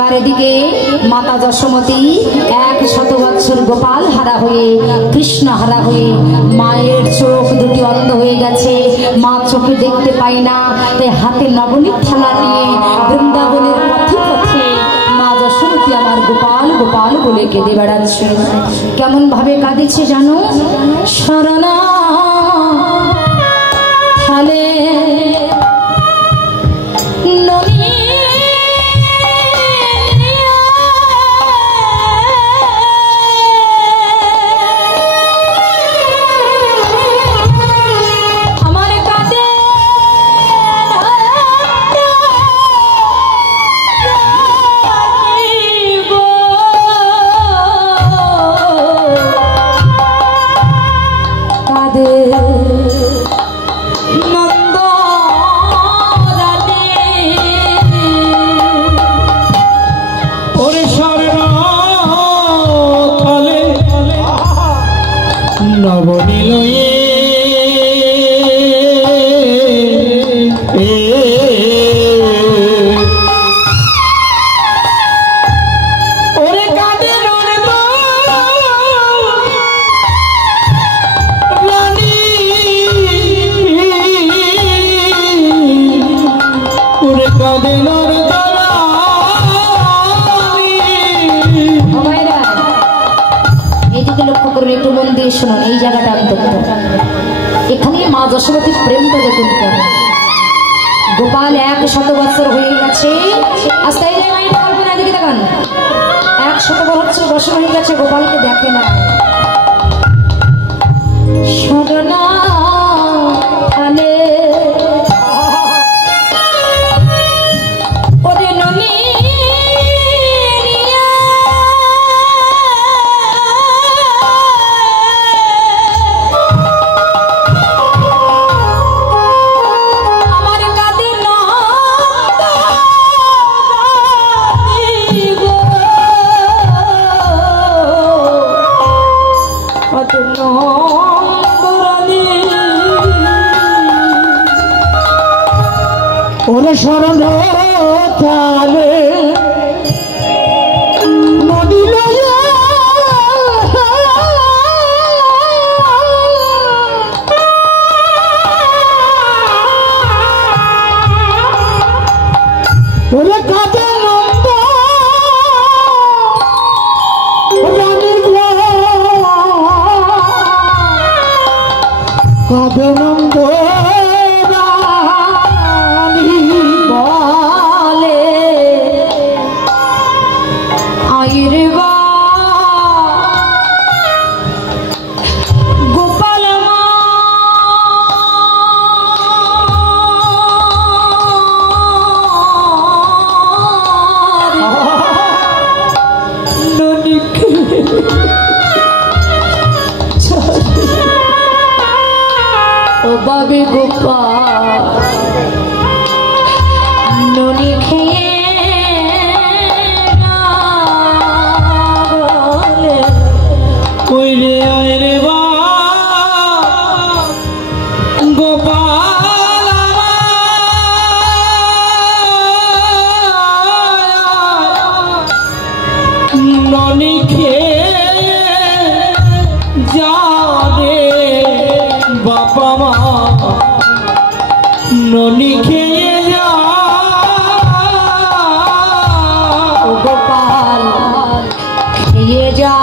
চারিদিকে মাতা যশোমতী 100 বছর গোপাল হারা হয়ে কৃষ্ণ হারা হয়ে মায়ের চোখ দুটি অন্ধ হয়ে গেছে, মা চোখে দেখতে পায় না, তাই হাতে নবনীত থালা নিয়ে বৃন্দাবনের পথে পথে মা যশোমতী আমার গোপাল গোপাল বলে কেঁদে বেড়াচ্ছে। কেমন ভাবে কাঁদিছে জানো? শরণা থালে শুনুন, এই জায়গাটা আমি দেখতে এখানে মা যশোমতীর প্রেমটা দেখুন। গোপাল 100 বছর হয়ে গেছে, আস্তে এদিকে দেখান, 100 বছর হয়ে গেছে, গোপালকে দেখে না। শরণা থালে শরণ থালে নদী লইয়া ওরে কাঁদে নন্দ রানীর কাঁদে নন্দ বাবে গোপাল ননি খেয়ে কইরে আইরে বা গোপাল ননি খেয়ে যাবে বাবা মা ননি খেয়ে যা গোপাল খেয়ে যা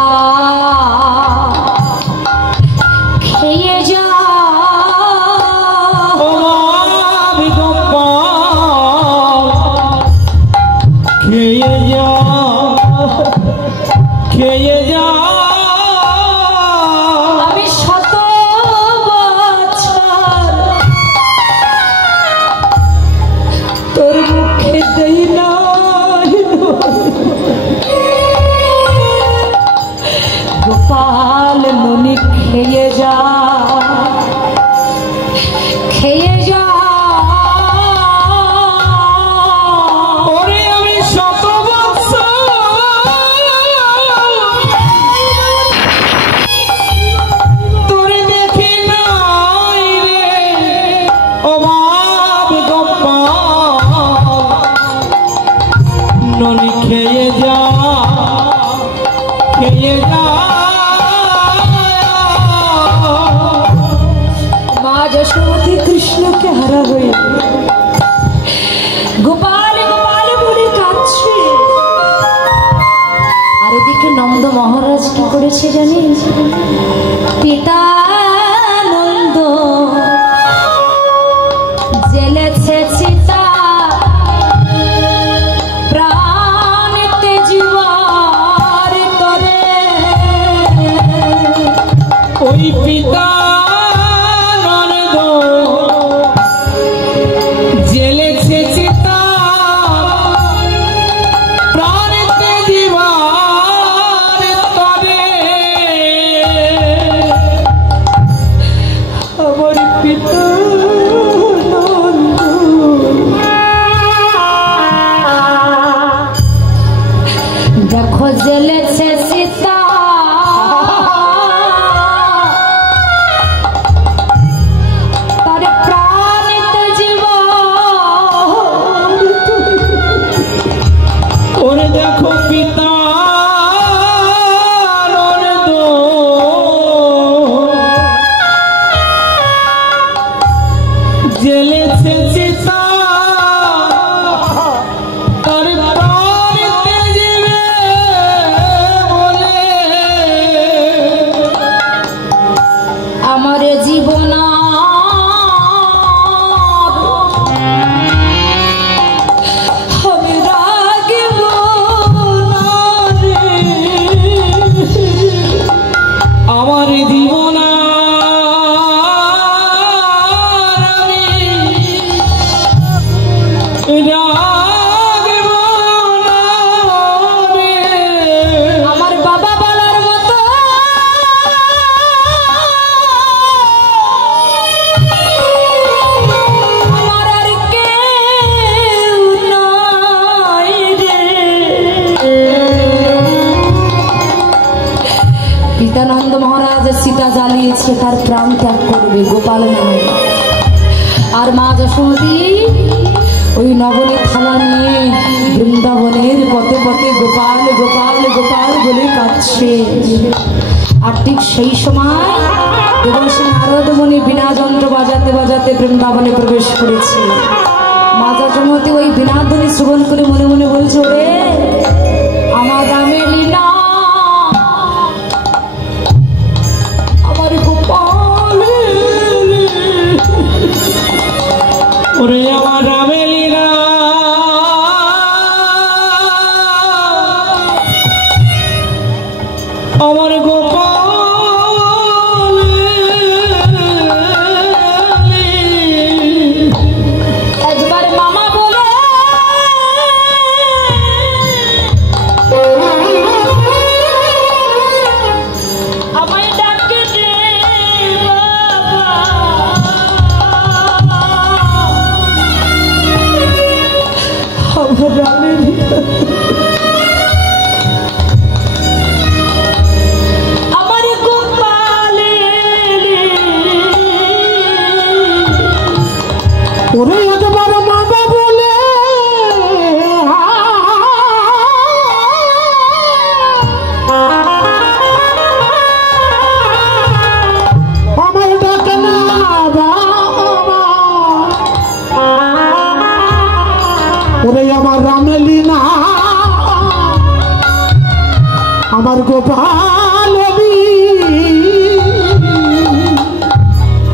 খেয়ে যা গোপাল খেয়ে যা খেয়ে যা গোপাল ননি খেয়ে যা খেয়ে যা। ওরে আমি 100 বছর তোরে দেখি নাই রে অভাব গোপাল ননি খেয়ে খেয়ে যা খেয়ে যা মা যশোমতী কৃষ্ণকে হারা হয়ে গোপাল গোপাল বলে কাঁদছে। আর এদিকে নন্দ মহারাজ কি করেছে জানিস? পিতা নন্দ জেলেছে চিতা প্রাণেতে জীবন করে। ওই পিতা নন্দ জেলেছে চিতা প্রাণেতে জীবন করে। আমার পিতা দেখো জেলেছে সীতা তার প্রাণিতে জীবন। ওরে দেখো পিতা নন্দ জেলেছে চিতা তার প্রাণেতে জীবে বলে। আমার জীবন আমি রাগিব না রে। আমার জীবন আমার বাবা বলার মতো আমার আর কেউ নাই রে। পিতানন্দ মহারাজ সীতা জ্বালিয়েছে, তার প্রাণ ত্যাগ করবে, গোপাল নয়। আর মা যশোমতী ওই নবনীত থালা নিয়ে বৃন্দাবনের পথে পথে গোপাল গোপাল গোপাল বলে কাঁদছে। আর ঠিক সেই সময় দেবর্ষি নারদ মুনি বিনা যন্ত্র বাজাতে বাজাতে বৃন্দাবনে প্রবেশ করেছে। মা যশোমতী ওই বিনাধ্বনি শ্রবণ করে মনে মনে বলছে, ওরে আমার রামের লীলা, আমার গোপাল, ওরে আমার রামের লীলা, আমার গোপাল। একবার মামা বলে আমায় ডাকে দে বাবা। আমার রামের আমার গোপালের ওরে একবার মামা বলে আমার ডাকে না বাবা। ওরে আমার রামেলি না, আমার গোপাল।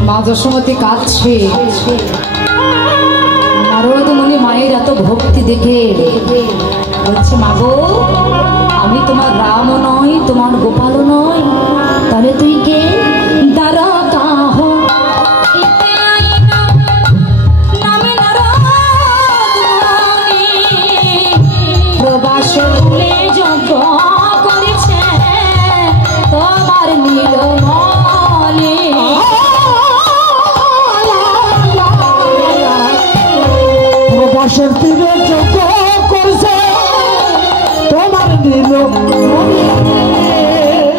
মা যশোমতী কাঁদছে। নারদ মুনি মায়ের এত ভক্তি দেখে বলছে, মাগো আমি তোমার রাম নই, তোমার গোপালও নই, তাহলে তুই কে? দাঁড়া কাহ প্রবাস ভুলে যজ্ঞ করেছে তোমার নীলমণি। প্রবাসের তীরে যোগ করছে তোমার নীলমণি।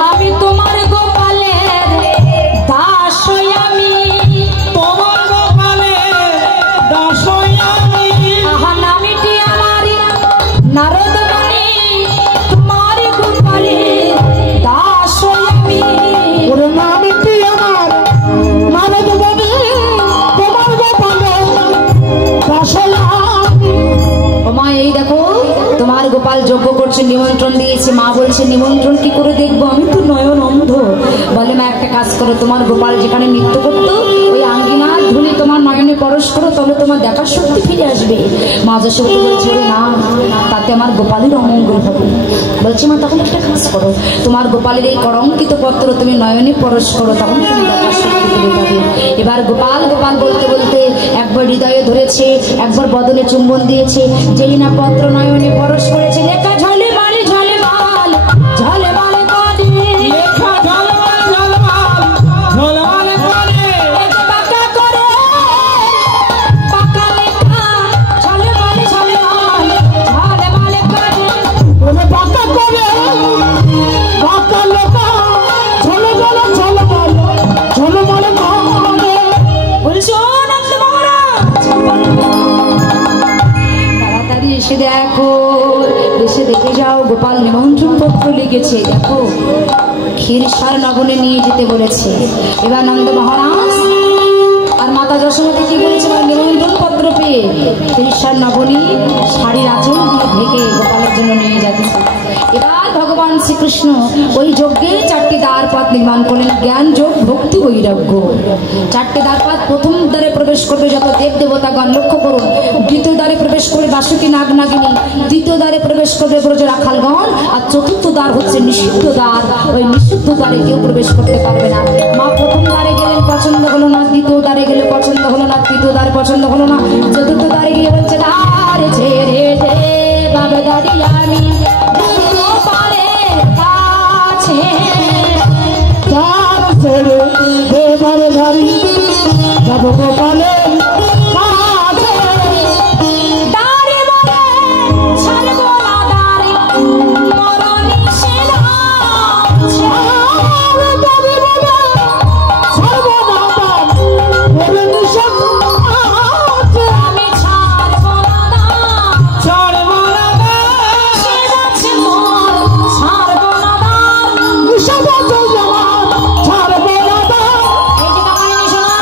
আমি তোমার গোপালের দাস, আমি তোমার গোপালের দাস আমি। আহা নামিটি আমার নারদ মুনি গোপাল যজ্ঞ করছে, নিমন্ত্রণ দিয়েছে। মা বলছে নিমন্ত্রণ কি করে দেখবো, আমি তো নয়ন অন্ধ। বলে মা একটা কাজ করো, তোমার গোপাল যেখানে নৃত্য করতো ওই আঙ্গিনার ধুলি তোমার নয়নে পরশ করো, তবে তোমার দেখার শক্তি ফিরে আসবে। মা যশোবতী বলছে না, তাতে আমার গোপালের অমঙ্গল হবে। বলছে মা তখন একটা কাজ করো, তোমার গোপালের এই কলঙ্কিত পত্র তুমি নয়নে পরশ করো, তখন তুমি দেখার শক্তি ফিরে পাবে। এবার গোপাল গোপাল বলতে বলতে একবার হৃদয়ে ধরেছে, একবার বদনে চুম্বন দিয়েছে। যেই না পত্র নয়নে পরশ করেছে, লেখা ঝলে মালে ঝলে মাল ঝলে মালে কাঁদে, লেখা ঝলমল ঝলমল ঝলমল করে বাঁকা করে বাঁকা লেখা ঝলে মালে ঝলে মাল ঝলে মালে কাঁদে। বলে বাঁকা করে বাঁকা লেখা ঝলমল ঝলমল ঝলমল করে। বলছো নন্দ মহারাজ তাড়াতাড়ি এসে দেখো, এসে দেখে যাও গোপাল নিমন্ত্রণ পত্র লিখেছে। দেখো ক্ষীরসার নগরে নিয়ে যেতে বলেছে। এবার নন্দ মহারাজ আর মাতা যশোমতী কি বলেছে, নিমন্ত্রণ পত্র পেয়ে ক্ষীরসার নগরী শাড়ির আঁচল দিয়ে ঢেকে গোপালের জন্য নিয়ে যাচ্ছে। এবার ভগবান শ্রীকৃষ্ণ ওই যজ্ঞে 4টি দ্বার পথ নির্মাণ করলেন, জ্ঞান যোগ ভক্তি বৈরাগ্য। 4টি দ্বার পথ, প্রথম দ্বারে প্রবেশ করবে যত দেব দেবতাগণ, লক্ষ্য করুন। দ্বিতীয় দ্বারে প্রবেশ করবে বাসুকী নাগ নাগিনী, তৃতীয় দ্বারে প্রবেশ করবে ব্রজ রাখালগণ, আর চতুর্থ দ্বার হচ্ছে নিষিদ্ধ দ্বার। ওই নিষিদ্ধ দ্বারে কেউ প্রবেশ করতে পারবে না। মা প্রথম দ্বারে গেলেন, পছন্দ হলো না। দ্বিতীয় দ্বারে গেলে পছন্দ হলো না। তৃতীয় দ্বারে পছন্দ হলো না। চতুর্থ দ্বারে গিয়ে বলছে দ্বার ছেড়ে দে বাবা দাঁড়িয়ে আমি তার ছেড়ে দেবার ধারি যাব গোপালের কাছে। দাঁড়ে বলে ছাড়ব না দাঁড়ে মরণি সেনা আর দাবি বলে সর্বনাদান বলে নিষেধ আছে। আমি ছাড়ব না দাঁড় ছাড়ব না দান, সে যাচ্ছে মর ছাড়ব না দাঁড়। নিষেধ আছে আমার, ছাড়ব না দান। এই যে কামাইনি শোনা,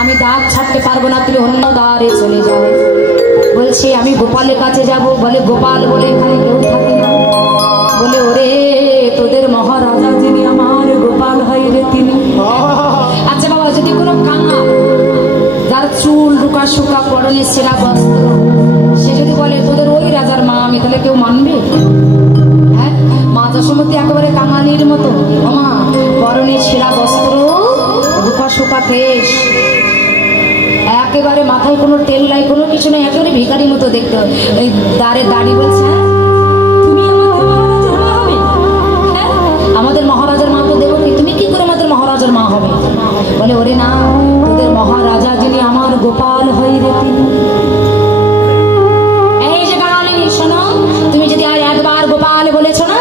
আমি দাঁত ছাড়তে পারবো না, তুমি অন্য দ্বারে চলে যাও। বলছে আমি গোপালের কাছে যাব। বলে গোপাল বলে এখানে কেউ থাকে না। বলে ওরে তোদের মহারাজা যিনি আমার গোপাল হয় রে তিনি। আচ্ছা বাবা, যদি কোনো কাঙাল যার চুল রুকা শুকা পরনে সেরা বস্ত্র, সে যদি বলে তোদের ওই রাজার মা আমি, তাহলে কেউ মানবে? হ্যাঁ, মা যশোমতী একেবারে কাঙালির মতো, মা পরনে সেরা বস্ত্র, রুকা শুকা কেশ, একেবারে মাথায় কোনো তেল নাই, কোনো কিছু নেই, একেবারে ভিখারির মতো দেখতে। এই দাঁড়ে দাঁড়িয়ে বলছে তুমি আমাদের মহারাজার মা হবে? হ্যাঁ, আমাদের মহারাজার মা তো দেবকী, তুমি কি করে আমাদের মহারাজার মা হবে? বলে ওরে না, তোদের মহারাজা যিনি আমার গোপাল হই রে তিনি। এই যে বাঙালিনী শোনো, তুমি যদি আর একবার গোপাল বলেছো না,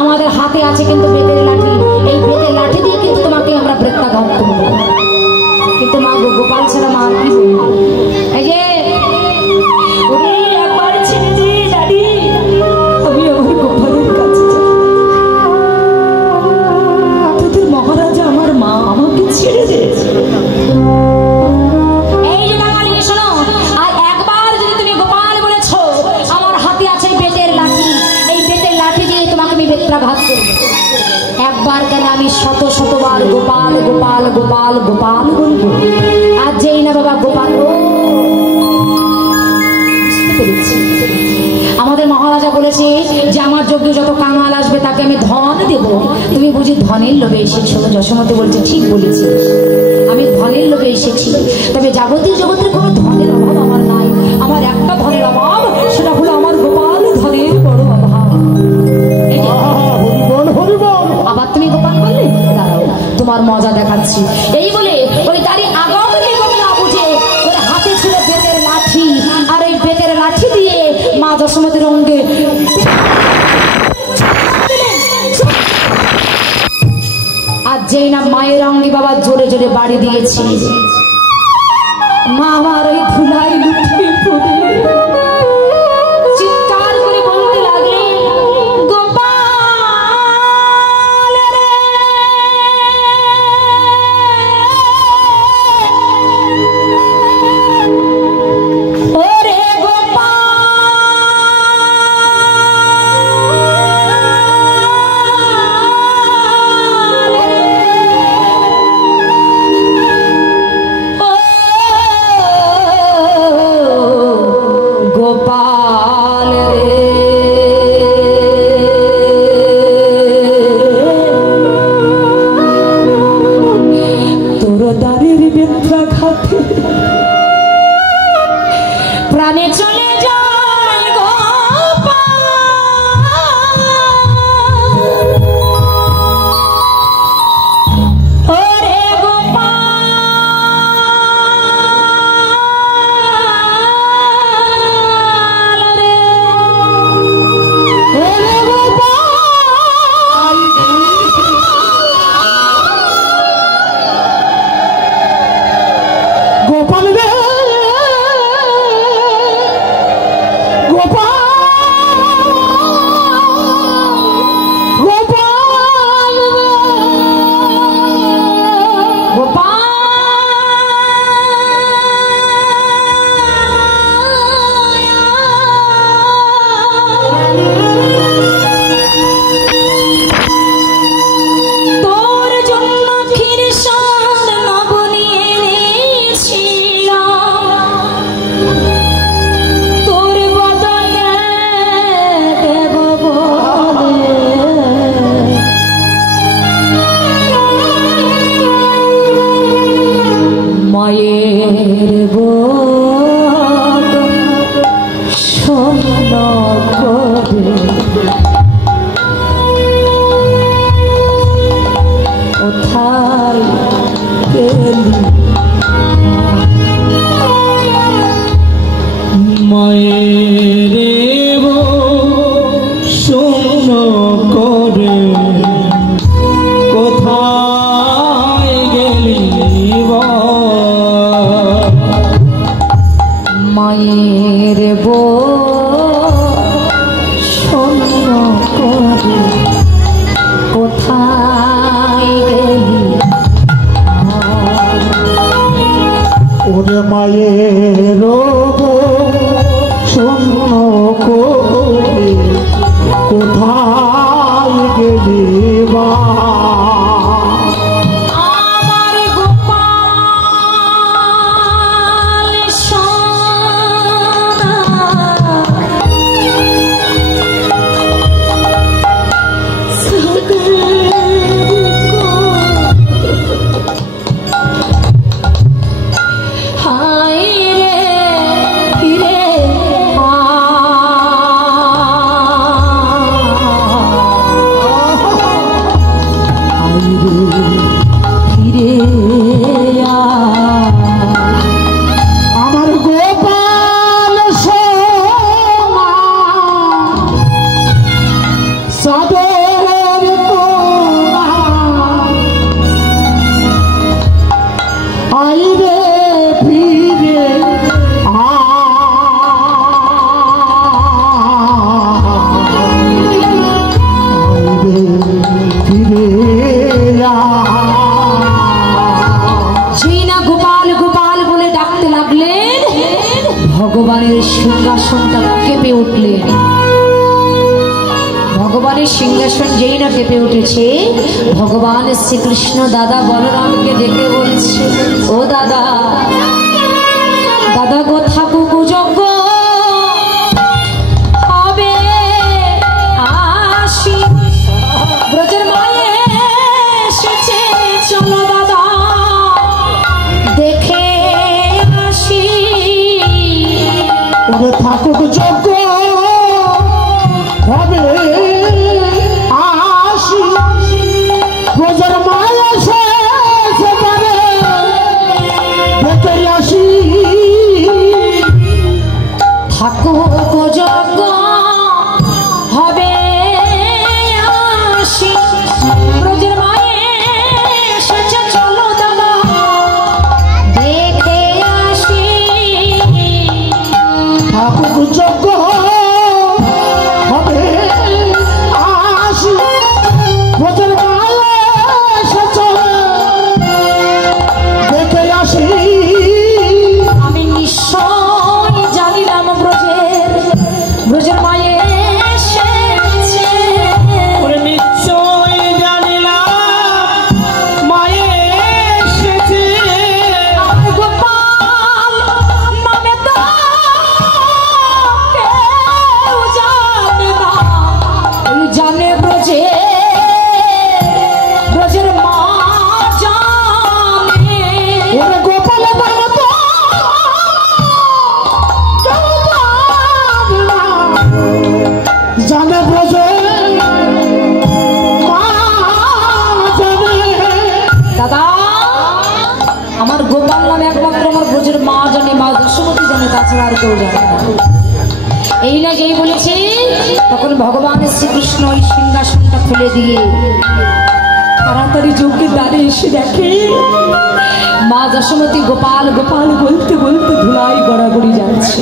আমাদের হাতে আছে কিন্তু বেতের লাঠি, এই বেতের লাঠি দিয়ে কিন্তু তোমাকে আমরা প্রত্যাঘাত করবো। কিন্তু মা গোপাল ছাড়া মা কি বলবো? এই যে ওরে একবার ছেড়ে দে দাদি, আমি আমার গোপালের কাছে যাই। তোদের মহারাজা আমার মা, আমাকে ছেড়ে দে। এই যে বাঙালি শোনো, আর একবার যদি তুমি গোপাল বলেছো, আমার হাতে আছে বেতের লাঠি, এই বেতের লাঠি দিয়ে তোমাকে আমি বেত্রাঘাত করবো। একবার কেন, আমি শত শতবার গোপাল গোপাল গোপাল গোপাল বলবো। আর যেই না বাবা গোপাল, আমাদের মহারাজা বলেছে যে আমার যোগ্য যত কাঙাল আসবে তাকে আমি ধন দেব। তুমি বুঝি ধনের লোভে এসেছো? যশোমতী বলছে ঠিক বলেছি, আমি ধনের লোভে এসেছি, তবে যাবতীয় জগতের কোনো ধনের অভাব আমার নাই। আমার একটা ধনের অভাব, সেটা হলো আমার গোপাল ধনের বড় অভাব। আবার তুমি গোপাল বললে, দাঁড়াও তোমার মজা দেখাচ্ছি। এই বলে ওই দাঁড়ি আগাম না বুঝে ওর হাতে ছিল বেতের লাঠি, আর এই বেতের লাঠি দিয়ে মা যশোমতীর অঙ্গে আর যেই না মায়ের অঙ্গে বাবা জোরে জোরে বাড়ি দিয়েছি, মা আমার ওই ধুলাই লুটিয়ে পড়ে চিৎকার করে বলতে লাগলে গোপাল রে, ওরে গোপাল করে কোথায় গেলি ওরে মায়ের শূন্য করে কোথায় গেলি মা আমার গোপাল সোনা হায় রে ফিরে ফিরে আমার গোপাল সোনা সাদের কোনা আইরে ফিরে আইরে ফিরে জিনা গোপাল গোপাল বলে ডাকতে লাগলেন ভগবানের সিংহাসনটা কেঁপে উঠলেন ভগবানের সিংহাসন যেই না কেঁপে উঠেছে ভগবান শ্রীকৃষ্ণ দাদা বলরামকে ডেকে বলছে ও দাদা দাদা গো থাকুক যজ্ঞ হবে আসি ব্রজের মায়ে এসেছে চলো দাদা দেখে আসি ওরে থাকুক যোগ্য হবে আসি প্রজার মায়া সে পারে দেখে আসি থাকুক যজ্ঞ হবে আসি ব্রজের মায়ে এসেছে চলো দাদা দেখে আসি থাকুক যোগ্য হবে আসি প্রজার মায়া এসেছে দেখে আসি আমি নিশ্চয় জানিলাম ব্রজের মায়ে এসেছে ওরে নিশ্চয় জানিলাম মায়ে এসেছে আমার গোপাল নামে তো কেউ জানে না ওই জানে ব্রজের মা জানে ওরে গোপাল নাম তো কেউ জানে ব্রজে মা জানে দাদা আমার গোপাল নামে একমাত্র আমার ব্রজের মা জানে মা যশোমতী জানে তাছাড়া আর কেউ জানে না এই না যেই বলেছে তখন ভগবান শ্রীকৃষ্ণ ওই সিংহাসনটা ফেলে দিয়ে তাড়াতাড়ি যজ্ঞের দ্বারে এসে দেখে মা যশোমতী গোপাল গোপাল বলতে বলতে ধুলাই গড়াগড়ি যাচ্ছে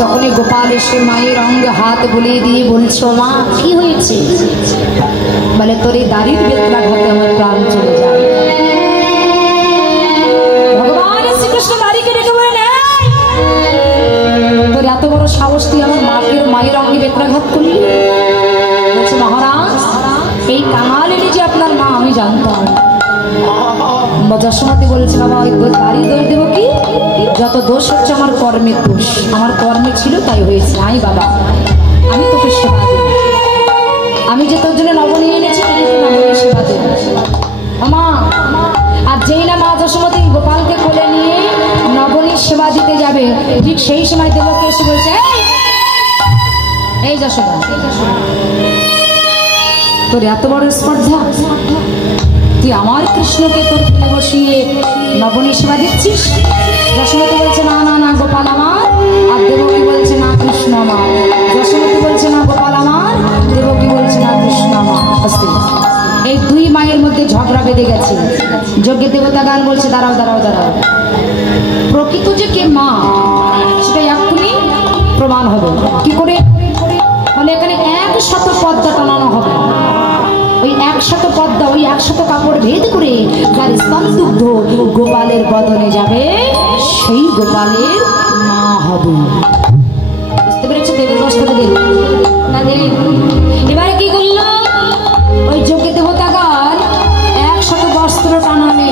তখনই গোপাল এসে মায়ের অঙ্গে হাত বুলিয়ে দিয়ে বলছো মা কি হয়েছে বলে তোর এই দাড়ির বেত্রাঘাতে আমার প্রাণ চলে যায় ভগবান শ্রীকৃষ্ণ দাড়িকে ডেকে বলে তোর এত বড় সাহস তুই আমার মায়ের অঙ্গে বেত্রাঘাত করলি বলছে মহারাজ এই কাঙালিনী যে আপনার মা আমি জানতাম যশোমতী বলছে বাবা ওই দাড়ি দোষ দেবো কি যত দোষ হচ্ছে আমার কর্মের দোষ আমার কর্মে ছিল তাই হয়েছে আই বাবা আমি তোকে সেবা দেব আমি যে তোর জন্য নবনী এনেছি নবনী সেবা দেব আমা আর যেই না মা যশোমতী গোপালকে কোলে নিয়ে নবনীর সেবা দিতে যাবে ঠিক সেই সময় দেবকে এসে বলছে এই যশোদা তোর এত বড় স্পর্ধা তুই আমার কৃষ্ণকে তোর কোলে বসিয়ে নবনী সেবা দিচ্ছিস যশোমতী বলছে না না না গোপাল আমার আর দেবকী বলছে না কৃষ্ণ আমার যশোমতী বলছে না গোপাল আমার দেবকী বলছে না কৃষ্ণ আমার এই দুই মায়ের মধ্যে ঝগড়া বেঁধে গেছে যজ্ঞের দেবতা গান বলছে দাঁড়াও দাঁড়াও দাঁড়াও প্রকৃত যে কে মা সেটা এক্ষুনি প্রমাণ হবে কি করে গোপালের মা হবে। বুঝতে পেরেছো? দেবের বস্ত্র দিল না দিলে। এবারে কি করলো? ওই যজ্ঞ দেবতাগার 100 বস্ত্র টানালে।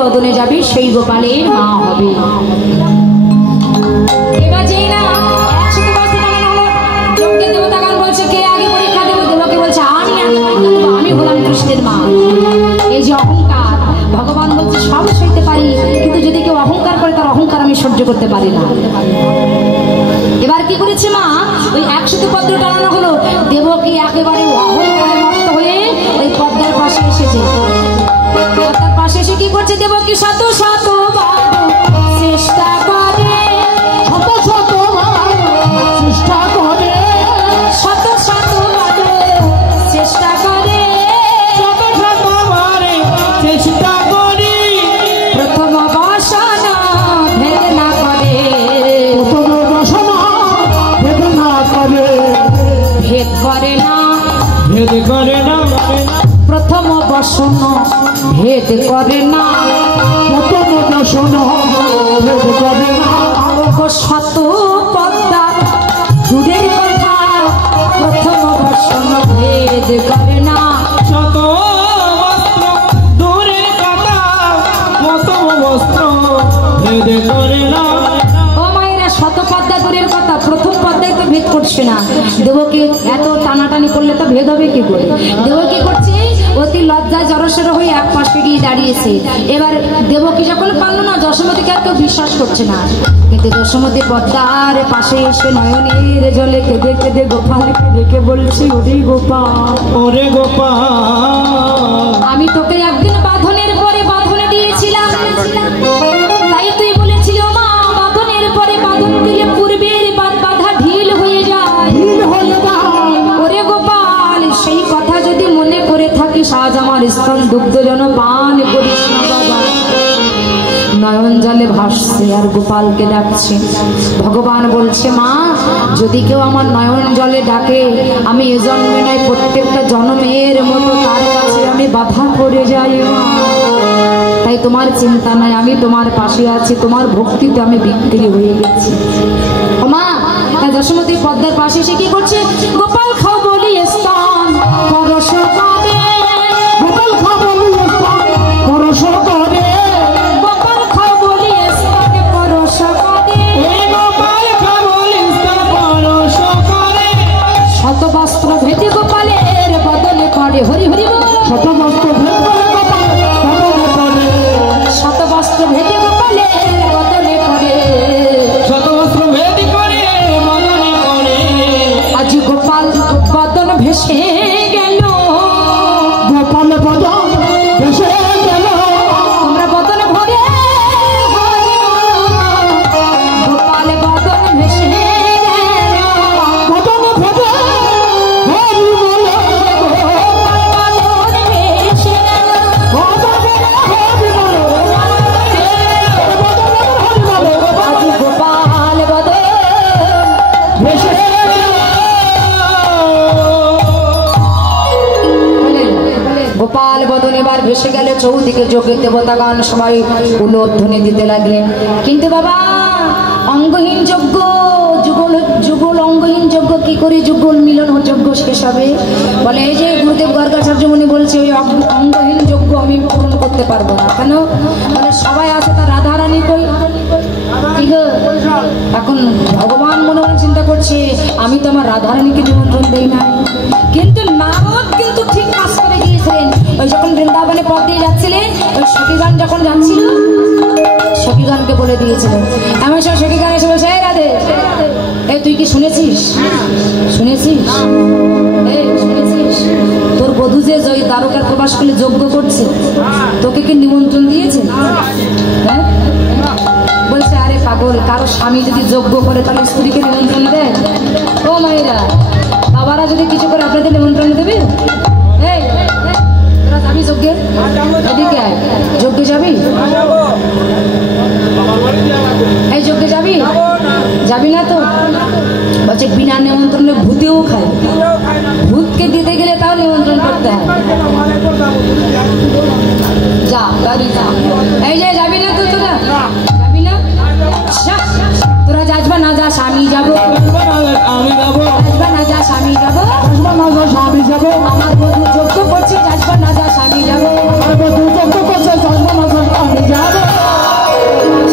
বদনে যাবে সেই গোপালের মা হবে। এবার যেই না 100 বস্ত্র টানানো হলো, যজ্ঞের দেবতাগণ বলছে কে আগে পরীক্ষা দেবো? দেবকে বলছে আমি আগে পরীক্ষা দেবো, আমি হলাম কৃষ্ণের মা। এই যে অহংকার, ভগবান বলছে সব সইতে পারি, কিন্তু যদি কেউ অহংকার করে তার অহংকার আমি সহ্য করতে পারি না। এবার কি করেছে মা? ওই 100 পদ্ম টানানো হলো, দেবকী একেবারে অহংকারে মত্ত হয়ে ওই পদ্মার পাশে এসেছে। পদ্মার পাশে এসে কি করছে? দেবকী শত শত চেষ্টা করে, শত শত চেষ্টা করে, শত শত চেষ্টা করে, শত শত চেষ্টা করি, প্রথম বাসনা ভেদ না করে, প্রথম বাসনা ভেদ না করে, ভেদ করে না, ভেদ করে না, প্রথম বাসনা ভেদ করে না, প্রথম বাসনা ভেদ করে না। শত পদ্মা দূরের কথা, প্রথম বাসনা ভেদ করে না। শত বস্ত্র দূরের কথা, প্রথম বস্ত্র ভেদ করে না। ও মায়েরা, শত পদ্মা দূরের কথা, প্রথম পদ্মায় তো ভেদ করছে না। দেবকে এত টানাটানি করলে তো ভেদ হবে কি করে? দেব কি করছে? অতি লজ্জায় জড়সড় হয়ে এক পাশে গিয়ে দাঁড়িয়েছে। এবার দেবকী যখন পারলো না, যশোমতীকে আর কেউ বিশ্বাস করছে না, কিন্তু যশোমতী পদ্মার পাশে এসে নয়নের জলে কেঁদে কেঁদে গোপালকে ডেকে বলছি, ওরে গোপাল, ওরে গোপাল, আমি তোকে একদিন বাঁধনের পরে বাঁধনে দিয়েছিলাম, তাই তুই বলেছিল মা বাঁধনের পরে বাঁধন দিলে পূর্বের বাঁধা ঢিল হয়ে যায়, ঢিল হয়ে যায়। ওরে গোপাল, সেই কথা যদি মনে করে থাকিস আজ আমার স্তন দুগ্ধ যেন পান করিস না বাবা। নয়ন জলে ভাসছে আর গোপালকে ডাকছে। ভগবান বলছে মা, যদি কেউ আমার নয়ন জলে ডাকে, আমি এ জন্মে নয় প্রত্যেকটা জন্মের মতো তার কাছে আমি বাধা পড়ে যাই মা। তাই তোমার চিন্তা নাই, আমি তোমার পাশে আছি, তোমার ভক্তিতে আমি বিক্রি হয়ে গেছি। মা যশোমতী পদ্মার পাশে এসে কি করছে? গোপাল খাও বলি স্তন পরশ করে, গোপাল খাবো পরশ করে, গোপাল খাও বলি স্তন পরশ করে, গোপাল খাবো পরশ করে, শত বস্ত্র ভেদে গোপালের বদলে করে, হরি হরি বল। শত বস্ত্র ভেদ করে গোপাল বদলে করে, শত বস্ত্র ভেদে গোপালের বদলে করে, শত বস্ত্র ভেদ করে বদলে করে। আজ গোপাল বদন ভেসে গেল, গোপাল বদন ভেসে গেল, তোমরা বদন ভরে গোপাল বদন ভেসে গেল, বদন ভেদে হরি বলে, গোপাল বদন ভেসে গেল, বদন ভেদে হরি বলে, বদন ভেদে হরি বলে, আজ গোপাল বদন ভেসে গেল। গোপাল বদন এবার ভেসে গেলে। চৌদিকে যোগের দেবতাগান সবাই উলধ্বনি দিতে লাগলেন। কিন্তু বাবা, অঙ্গহীন যজ্ঞ, যুগল যুগল অঙ্গহীন যজ্ঞ কি করে যুগল মিলন যজ্ঞ শেষ হবে? বলে এই যে গুরুদেব গর্গাচার্য মুনি বলছে ওই অঙ্গহীন যজ্ঞ আমি পূরণ করতে পারবো না। কেন? বলে সবাই আছে, তার রাধারানী কই? কি গো? এখন ভগবান মনে মনে চিন্তা করছে আমি তো আমার রাধারানীকে নিমন্ত্রণ দেই না, কিন্তু নারদ কিন্তু ঠিক কাজ করে গিয়েছিলেন। ওই যখন বৃন্দাবনে পথ দিয়ে যাচ্ছিলেন, ওই সখীগণ যখন যাচ্ছিল, সখীগণকে বলে দিয়েছিলেন, এমন সব সখীগণ এসে বলছে, এই রাধে, এই তুই কি শুনেছিস? শুনেছিস? এই শুনেছিস তোর বধূ যে জয় দ্বারকার প্রবাস করলে যজ্ঞ করছে, তোকে কি নিমন্ত্রণ দিয়েছে? হ্যাঁ, বলছে আরে পাগল, কারো স্বামী যদি যজ্ঞ করে তাহলে স্ত্রীকে নিমন্ত্রণ দেয়? ও মায়েরা, বাবারা যদি কিছু করে আপনাদের নিমন্ত্রণ দেবে? এই তোরা যাবি যজ্ঞে? এদিকে আয়, যজ্ঞে যাবি? এই যজ্ঞে যাবি? যাবি না তো? বলছে বিনা নিমন্ত্রণে ভূতেও খায়, ভূতকে দিতে গেলে তাও নিমন্ত্রণ করতে হয়। যা বাড়ি যা। এই যে যাবি না তো? তোরা যাবি না? তোরা যাসবা না যাস আমি যাবো, যাসবা না যাস আমি যাবো, আমার বধূ যজ্ঞ করছে, যাসবা না যাস আমি যাবো,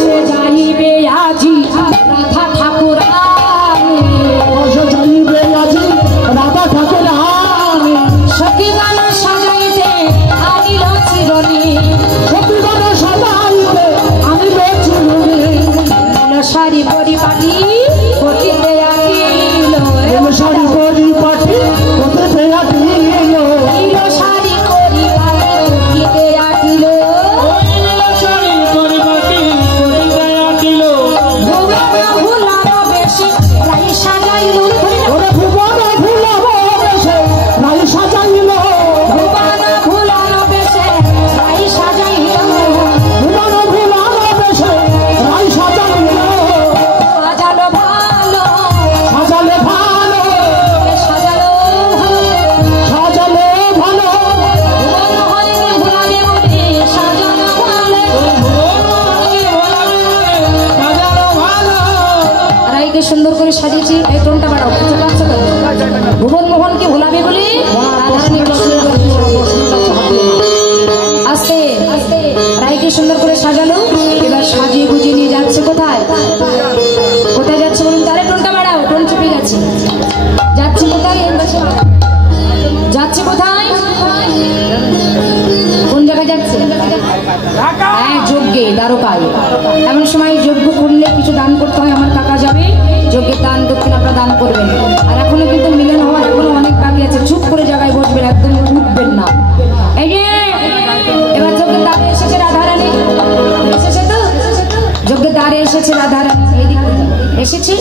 সে যাইবে আজি রাধা ঠাকুর সখী গান সাজাইতে আনিল চিরনি, শাড়ি পরিপাটি কটিতে আনিল, শাড়ি পরিপাটি কটিতে আনিল, শাড়ি পরিপাটি কটিতে আনিল, ভুবন ভুলানো বেশি রাই সাজাইল, ভুবন ভুলানো বেশে রাই সাজাইল, ভুবন ভুলানো বেশে রাই সাজাইল, ভুবন ভুলানো বেশে রাই সাজাইল, সাজালো ভালো, সাজালে ভালো, সাজালো সাজালে ভালো, ভুবন হরিকে ভুলাবে বলে সাজালো ভালো, সাজালো ভালো। রাইকে সুন্দর করে সাজিয়েছি। এই টোনটা বাড়াও, কিছু পাচ্ছ তো? ভুবন মোহনকে ভোলাবে বলে আস্তে আস্তে রাইকে সুন্দর করে সাজালো। এবার সাজিয়ে গুজিয়ে নিয়ে যাচ্ছে কোথায়? কোথায় যাচ্ছে বলুন? তারে টোনটা বাড়াও, টোন চুপে গেছে। যাচ্ছে কোথায়? যাচ্ছে কোথায়? কোন জায়গায় যাচ্ছে? হ্যাঁ, যজ্ঞে, দ্বারকায়। এমন সময় যজ্ঞ করলে কিছু দান করতে হয়। আমার কাকা যাবে, যজ্ঞের দান দক্ষিণ আপনারা দান করবেন। আর এখনো কিন্তু মিলন হওয়ার এখনো অনেক বাকি আছে। চুপ করে জায়গায় বসবেন, একদম উঠবেন না। এই যে এবার যজ্ঞের দ্বারে এসেছে রাধারানী, এসেছে তো? যজ্ঞের দ্বারে এসেছে রাধারানী, এসেছে।